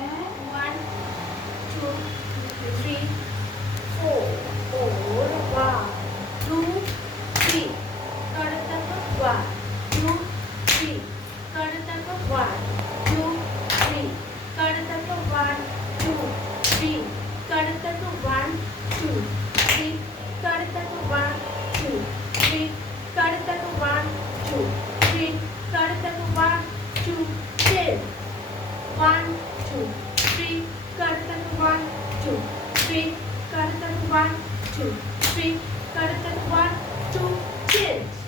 One, two, three, four. Four. One, two, three. Kadatato one, two, three. Kadatato one, two, three. Kadatato one, two, three. Kadatato one, two, three. Kadatato one, two, three. Kadatato one, two, three. Kadatato one, two, ten. One, two, three. Kadatato one, two, three. Kadatato one, two, three. Kadatato one, two, ten.